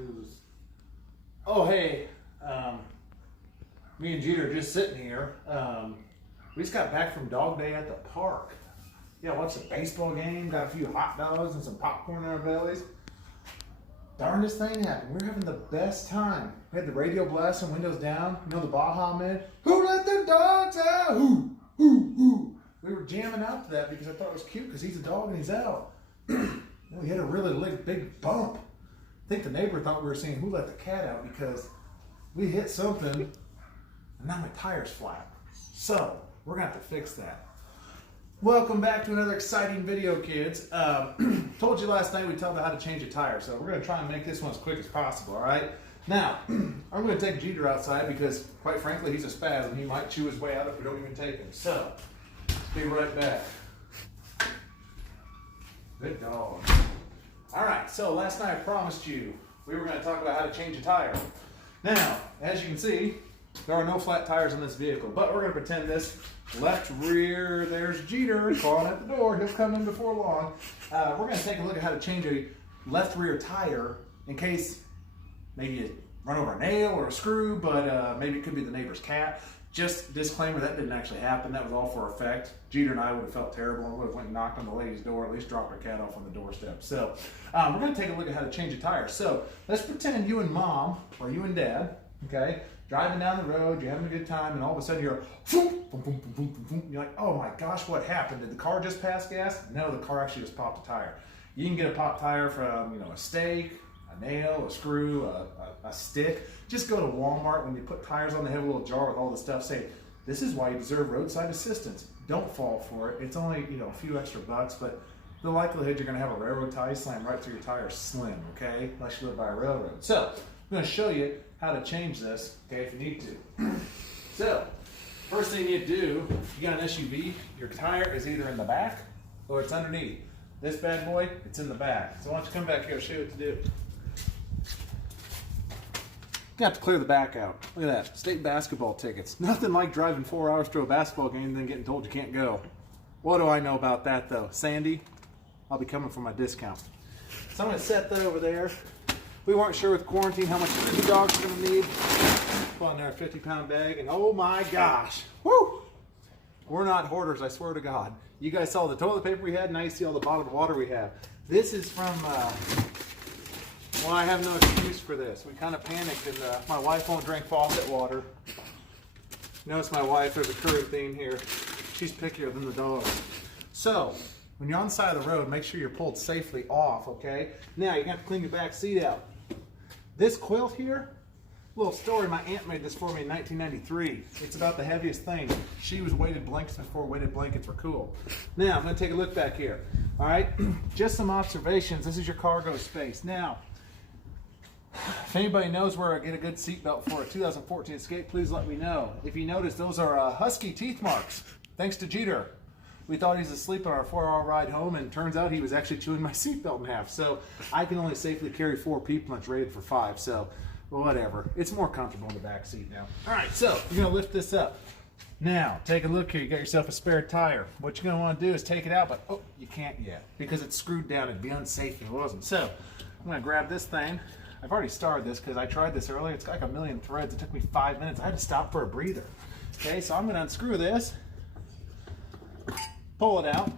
news. Oh, hey, me and Jeter are just sitting here. We just got back from dog day at the park. Yeah, watched the baseball game, got a few hot dogs and some popcorn in our bellies. Darndest thing happened. We were having the best time. We had the radio blasting, windows down. You know the Baja Man? Who let the dogs out? Who? Who? We were jamming out to that because I thought it was cute because he's a dog and he's out. We hit a really big bump. I think the neighbor thought we were saying who let the cat out because we hit something and now my tire's flat. So we're gonna have to fix that. Welcome back to another exciting video, kids. Told you last night we talked about how to change a tire, so we're gonna try and make this one as quick as possible, all right? Now, I'm gonna take Jeter outside because quite frankly, he's a spaz and he might chew his way out if we don't even take him. So, let's be right back. Good dog. All right, so last night I promised you we were gonna talk about how to change a tire. Now, as you can see, there are no flat tires in this vehicle, but we're gonna pretend this left rear, there's Jeter calling at the door. He'll come in before long. We're gonna take a look at how to change a left rear tire in case maybe you run over a nail or a screw, but maybe it could be the neighbor's cat. Just disclaimer, that didn't actually happen. That was all for effect. Jeter and I would have felt terrible and would have went and knocked on the lady's door, at least dropped our cat off on the doorstep. So we're gonna take a look at how to change a tire. So let's pretend you and mom, or you and dad, okay, driving down the road, you're having a good time, and all of a sudden you're you're like, oh my gosh, what happened? Did the car just pass gas? No, the car actually just popped a tire. You can get a popped tire from, a steak, a nail, a screw, a stick. Just go to Walmart. When you put tires on, they have a little jar with all the stuff. Say, this is why you deserve roadside assistance. Don't fall for it. It's only, a few extra bucks, but the likelihood you're gonna have a railroad tie slam right through your tire is slim, okay? Unless you live by a railroad. So, I'm gonna show you how to change this, okay, if you need to. So, first thing you do, you got an SUV, your tire is either in the back or it's underneath. This bad boy, it's in the back. So why don't you come back here, I'll show you what to do. You have to clear the back out. Look at that, state basketball tickets. Nothing like driving 4 hours to a basketball game and then getting told you can't go. What do I know about that though? Sandy, I'll be coming for my discount. So I'm gonna set that over there. We weren't sure with quarantine how much food the dogs are gonna need. Put on there a 50-pound bag and oh my gosh, whoo! We're not hoarders, I swear to God. You guys saw the toilet paper we had, now you see all the bottled water we have. This is from, well, I have no excuse for this. We kind of panicked and my wife won't drink faucet water. Notice my wife, there's a current theme here. She's pickier than the dog. So, when you're on the side of the road, make sure you're pulled safely off, okay? Now, you're gonna have to clean your back seat out. This quilt here, little story, my aunt made this for me in 1993. It's about the heaviest thing. She was weighted blankets before weighted blankets were cool. Now, I'm gonna take a look back here, all right? Just some observations. This is your cargo space. Now, if anybody knows where I get a good seatbelt for a 2014 Escape, please let me know. If you notice, those are husky teeth marks, thanks to Jeter. We thought he was asleep on our 4-hour ride home, and turns out he was actually chewing my seatbelt in half. So I can only safely carry 4 people, and it's rated for 5. So whatever. It's more comfortable in the back seat now. All right, so you're gonna lift this up. Now, take a look here. You got yourself a spare tire. What you're gonna want to do is take it out, but oh, you can't yet because it's screwed down. It'd be unsafe if it wasn't. So I'm gonna grab this thing. I've already started this because I tried this earlier. It's got like a million threads. It took me 5 minutes. I had to stop for a breather. Okay, so I'm gonna unscrew this, pull it out.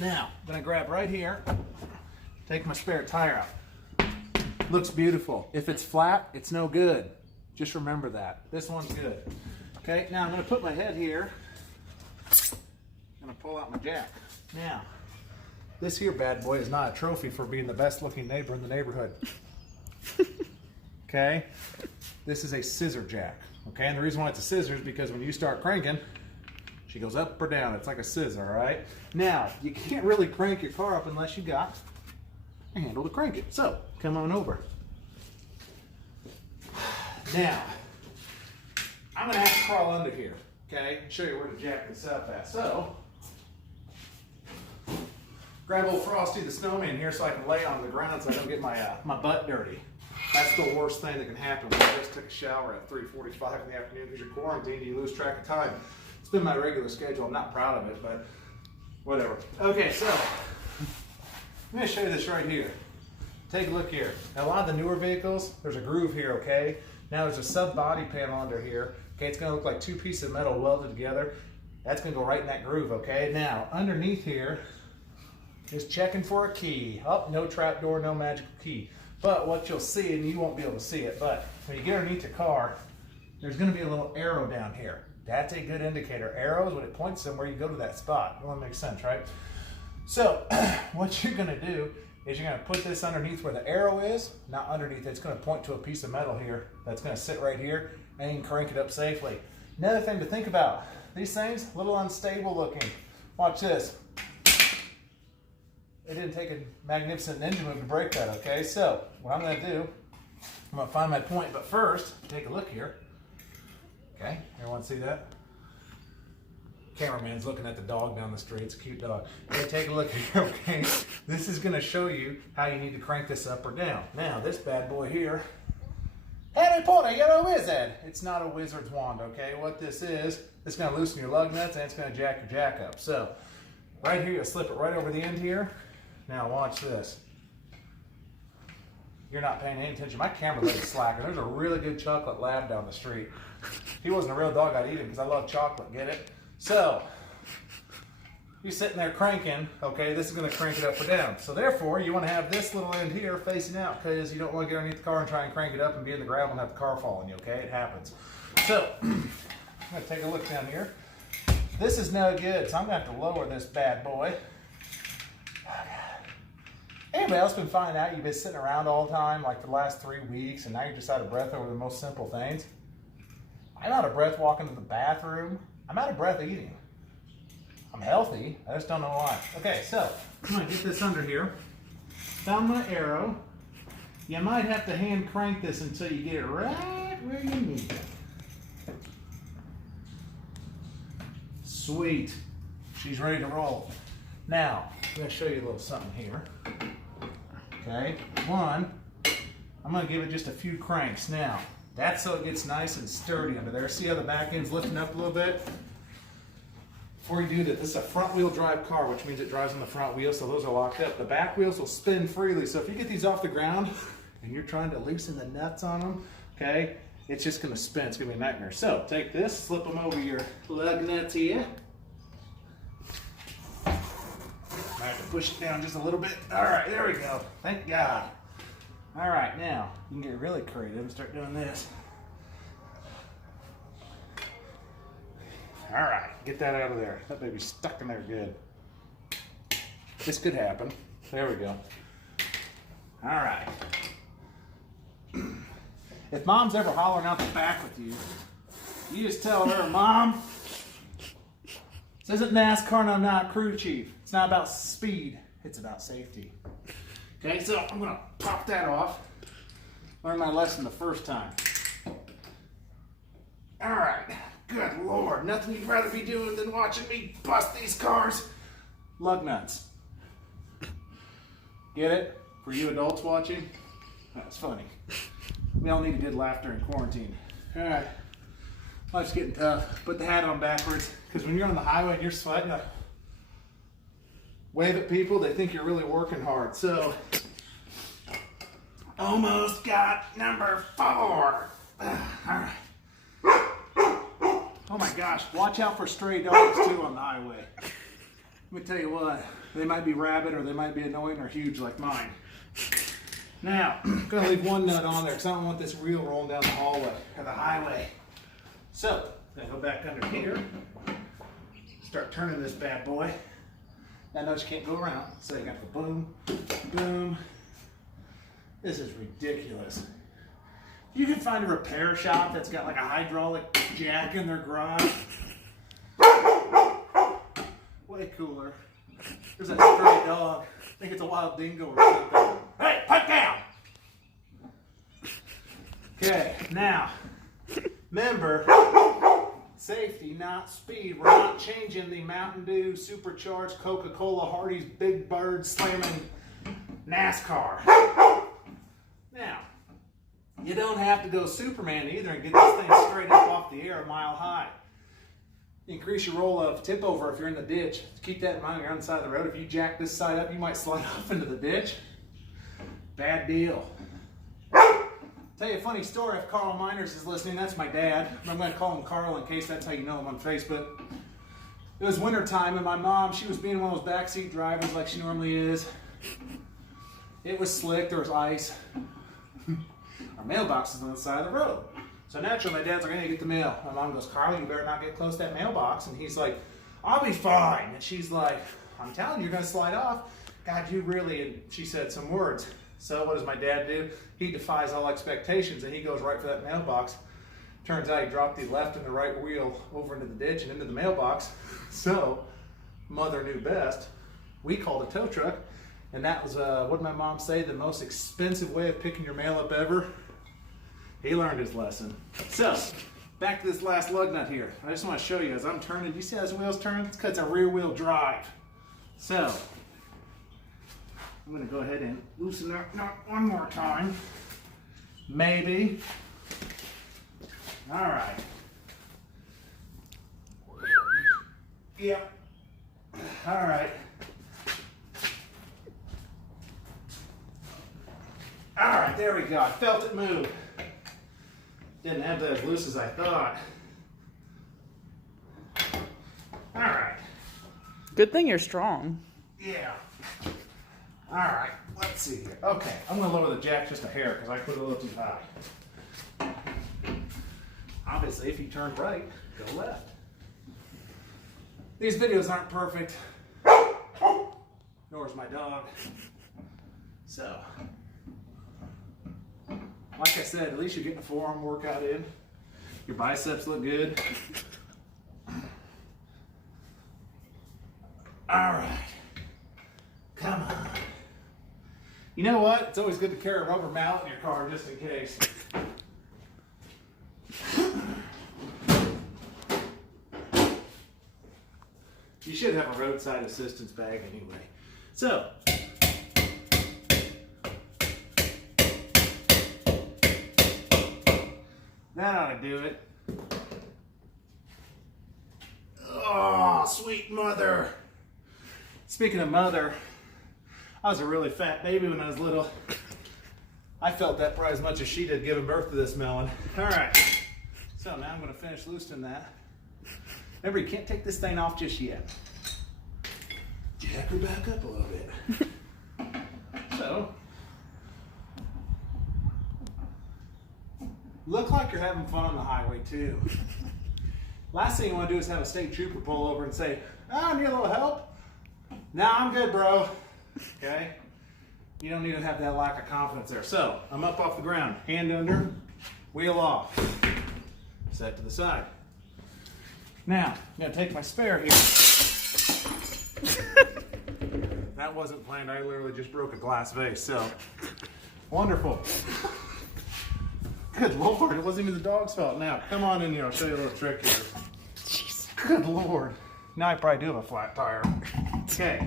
Now, I'm gonna grab right here, take my spare tire out. Looks beautiful. If it's flat, it's no good. Just remember that. This one's good. Okay, now I'm gonna put my head here. I'm gonna pull out my jack. Now, this here bad boy is not a trophy for being the best looking neighbor in the neighborhood. Okay, this is a scissor jack. Okay, and the reason why it's a scissor is because when you start cranking, she goes up or down. It's like a scissor, all right? Now, you can't really crank your car up unless you got a handle to crank it. So, come on over. Now, I'm gonna have to crawl under here, okay? And show you where to jack this up at. So, grab old Frosty the Snowman here so I can lay on the ground so I don't get my butt dirty. That's the worst thing that can happen when you just took a shower at 3:45 in the afternoon because you're quarantined and you lose track of time. It's been my regular schedule. I'm not proud of it, but whatever. Okay, so I'm going to show you this right here. take a look here. Now, a lot of the newer vehicles, there's a groove here, okay? Now there's a sub body panel under here. Okay, it's gonna look like 2 pieces of metal welded together. That's gonna go right in that groove, okay? Now, underneath here is checking for a key. Oh, no trap door, no magical key. But what you'll see, and you won't be able to see it, but when you get underneath the car, there's gonna be a little arrow down here. That's a good indicator. Arrows, when it points somewhere, you go to that spot. Well, that makes sense, right? So, what you're gonna do is you're gonna put this underneath where the arrow is, not underneath it. It's gonna point to a piece of metal here that's gonna sit right here, and you can crank it up safely. Another thing to think about, these things, a little unstable looking. Watch this. It didn't take a magnificent ninja move to break that, okay? So, what I'm gonna do, I'm gonna find my point, but first, take a look here. Okay, everyone see that? Cameraman's looking at the dog down the street. It's a cute dog. Okay, take a look here, okay? This is gonna show you how you need to crank this up or down. Now, this bad boy here, Harry Potter, you're a wizard. It's not a wizard's wand, okay? What this is, it's gonna loosen your lug nuts and it's gonna jack your jack up. So, right here, you slip it right over the end here. Now, watch this. You're not paying any attention. My camera leg is slacking. There's a really good chocolate lab down the street. If he wasn't a real dog, I'd eat him because I love chocolate, get it? So, you're sitting there cranking, okay, this is going to crank it up or down. So therefore, you want to have this little end here facing out because you don't want to get underneath the car and try and crank it up and be in the gravel and have the car fall on you, okay? It happens. So, I'm going to take a look down here. This is no good, so I'm going to have to lower this bad boy. Anybody else been finding out you've been sitting around all the time, like for the last 3 weeks, and now you're just out of breath over the most simple things? I'm out of breath walking to the bathroom. I'm out of breath eating. I'm healthy, I just don't know why. Okay, so I'm gonna get this under here. Found my arrow. You might have to hand crank this until you get it right where you need it. Sweet, she's ready to roll. Now, I'm gonna show you a little something here. Okay, one, I'm gonna give it just a few cranks. Now, that's so it gets nice and sturdy under there. See how the back end's lifting up a little bit? Before you do that, this is a front wheel drive car, which means it drives on the front wheels, so those are locked up. The back wheels will spin freely, so if you get these off the ground and you're trying to loosen the nuts on them, okay, it's just gonna spin, it's gonna be a nightmare. So take this, slip them over your lug nuts here. I have to push it down just a little bit. All right, there we go, thank God. All right, now, you can get really creative and start doing this. All right, get that out of there. That baby's stuck in there good. This could happen. There we go. All right. If mom's ever hollering out the back with you, you just tell her, Mom, this isn't NASCAR and I'm not crew chief. It's not about speed, it's about safety. Okay, so I'm gonna pop that off. Learned my lesson the first time. All right. Good Lord, nothing you'd rather be doing than watching me bust these cars. Lug nuts. Get it? For you adults watching? That's funny. We all need a good laugh during quarantine. All right, life's getting tough. Put the hat on backwards, because when you're on the highway and you're sweating, wave at people, they think you're really working hard. So, almost got number 4. All right. Oh my gosh, watch out for stray dogs too on the highway. Let me tell you what, they might be rabid or they might be annoying or huge like mine. Now, I'm gonna leave one nut on there because I don't want this wheel rolling down the hallway or the highway. So, I'm gonna go back under here, start turning this bad boy. Now notice you can't go around, so you got the boom, boom. This is ridiculous. You can find a repair shop that's got like a hydraulic jack in their garage. Way cooler. There's that stray dog. I think it's a wild dingo or something. Hey, pipe down! Okay, now, remember, safety, not speed. We're not changing the Mountain Dew supercharged Coca-Cola Hardy's Big Bird slamming NASCAR. Now, you don't have to go Superman either and get this thing straight up off the air a mile high. Increase your roll of tip over if you're in the ditch. Keep that in mind when you're on the side of the road. If you jack this side up, you might slide off into the ditch. Bad deal. Tell you a funny story if Carl Miners is listening. That's my dad. I'm going to call him Carl in case that's how you know him on Facebook. It was wintertime and my mom, she was being one of those backseat drivers like she normally is. It was slick, there was ice. Our mailbox is on the side of the road. So naturally my dad's like, I need to get the mail. My mom goes, Carl, you better not get close to that mailbox. And he's like, I'll be fine. And she's like, I'm telling you, you're going to slide off. God, you really, and she said some words. So what does my dad do? He defies all expectations and he goes right for that mailbox. Turns out he dropped the left and the right wheel over into the ditch and into the mailbox. So mother knew best. We called a tow truck, and that was, what did my mom say, the most expensive way of picking your mail up ever? He learned his lesson. So back to this last lug nut here. I just want to show you as I'm turning. Do you see how his wheels turn? It's because it's a rear wheel drive. So I'm going to go ahead and loosen that nut one more time. Maybe. All right. Yep. All right. All right, there we go. I felt it move. Didn't have that as loose as I thought. All right. Good thing you're strong. Yeah. All right, let's see here. Okay, I'm going to lower the jack just a hair because I put it a little too high. Obviously, if you turn right, go left. These videos aren't perfect, nor is my dog. So, like I said, at least you're getting a forearm workout in. Your biceps look good. All right, come on. You know what? It's always good to carry a rubber mallet in your car just in case. You should have a roadside assistance bag anyway. So, that ought to do it. Oh, sweet mother. Speaking of mother, I was a really fat baby when I was little. I felt that probably as much as she did giving birth to this melon. All right, so now I'm going to finish loosening that. Remember, you can't take this thing off just yet. Jack her back up a little bit. So, look like you're having fun on the highway too. Last thing you want to do is have a state trooper pull over and say, oh, I need a little help. No, I'm good, bro. Okay? You don't need to have that lack of confidence there. So, I'm up off the ground. Hand under, wheel off. Set to the side. Now, I'm going to take my spare here. That wasn't planned. I literally just broke a glass vase. So, wonderful. Good Lord, it wasn't even the dog's fault. Now, come on in here. I'll show you a little trick here. Jeez. Good Lord. Now I probably do have a flat tire. Okay.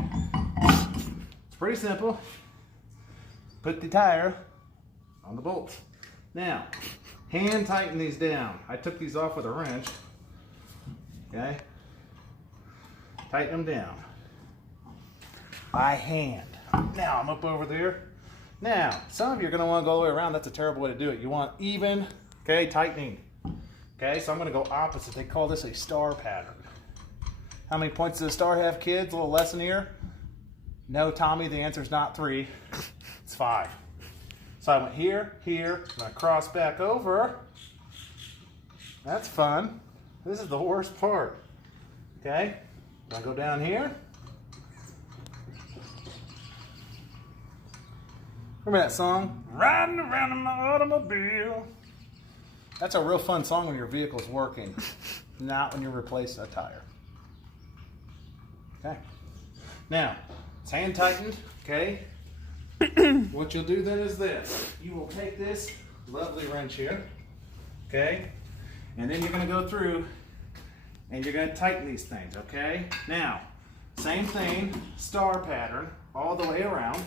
It's pretty simple. Put the tire on the bolts. Now, hand tighten these down. I took these off with a wrench. Okay? Tighten them down. By hand. Now, I'm up over there. Now, some of you are going to want to go all the way around. That's a terrible way to do it. You want even, okay, tightening. Okay, so I'm going to go opposite. They call this a star pattern. How many points does a star have, kids? A little lesson here. No, Tommy, the answer is not 3. It's 5. So I went here, here, and I cross back over. That's fun. This is the worst part. Okay, I go down here. Remember that song? Riding around in my automobile. That's a real fun song when your vehicle's working, not when you replace a tire. Okay. Now, it's hand tightened, okay? What you'll do then is this. You will take this lovely wrench here, okay? And then you're going to go through and you're going to tighten these things, okay? Now, same thing, star pattern, all the way around.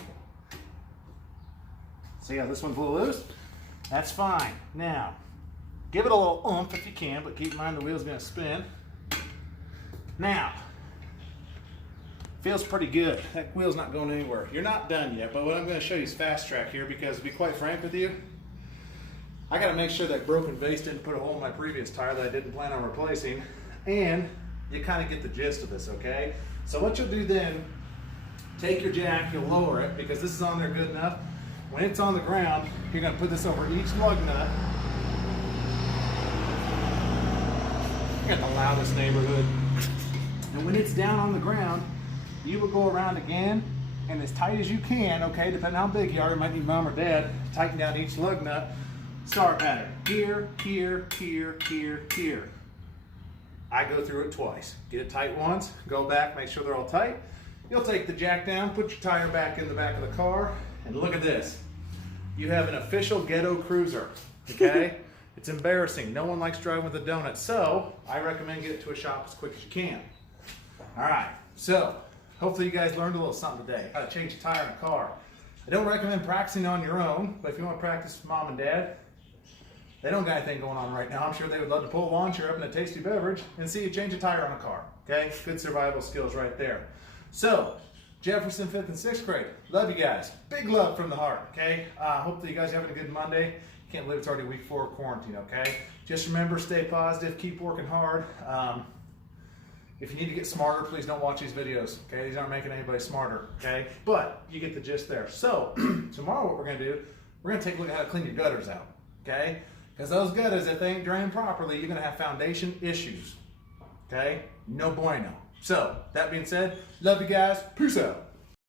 See how this one's a little loose? That's fine. Now, give it a little oomph if you can, but keep in mind the wheel's going to spin. Now, Feels pretty good. That wheel's not going anywhere. You're not done yet, but what I'm going to show you is fast track here because to be quite frank with you, I got to make sure that broken vase didn't put a hole in my previous tire that I didn't plan on replacing, and you kind of get the gist of this, okay? So what you'll do then, take your jack, you'll lower it because this is on there good enough. When it's on the ground, you're going to put this over each lug nut. I got the loudest neighborhood. And when it's down on the ground, you will go around again and as tight as you can, okay, depending on how big you are, you might need mom or dad, tighten down each lug nut. Star pattern. Here, here, here, here, here. I go through it twice. Get it tight once, go back, make sure they're all tight. You'll take the jack down, put your tire back in the back of the car, and look at this. You have an official ghetto cruiser, okay? It's embarrassing. No one likes driving with a donut, so I recommend get it to a shop as quick as you can. All right, so hopefully you guys learned a little something today. How to change a tire in a car. I don't recommend practicing on your own, but if you want to practice with mom and dad, they don't got anything going on right now. I'm sure they would love to pull a lawn chair up in a tasty beverage and see you change a tire on a car, okay? Good survival skills right there. So, Jefferson 5th and 6th grade, love you guys. Big love from the heart, okay? Hopefully you guys are having a good Monday. Can't believe it's already week 4 of quarantine, okay? Just remember, stay positive, keep working hard. If you need to get smarter, please don't watch these videos, okay? These aren't making anybody smarter, okay? But you get the gist there. So, tomorrow what we're gonna do, we're gonna take a look at how to clean your gutters out, okay? Because those gutters, if they ain't drained properly, you're gonna have foundation issues, okay? No bueno. So, that being said, love you guys, peace out.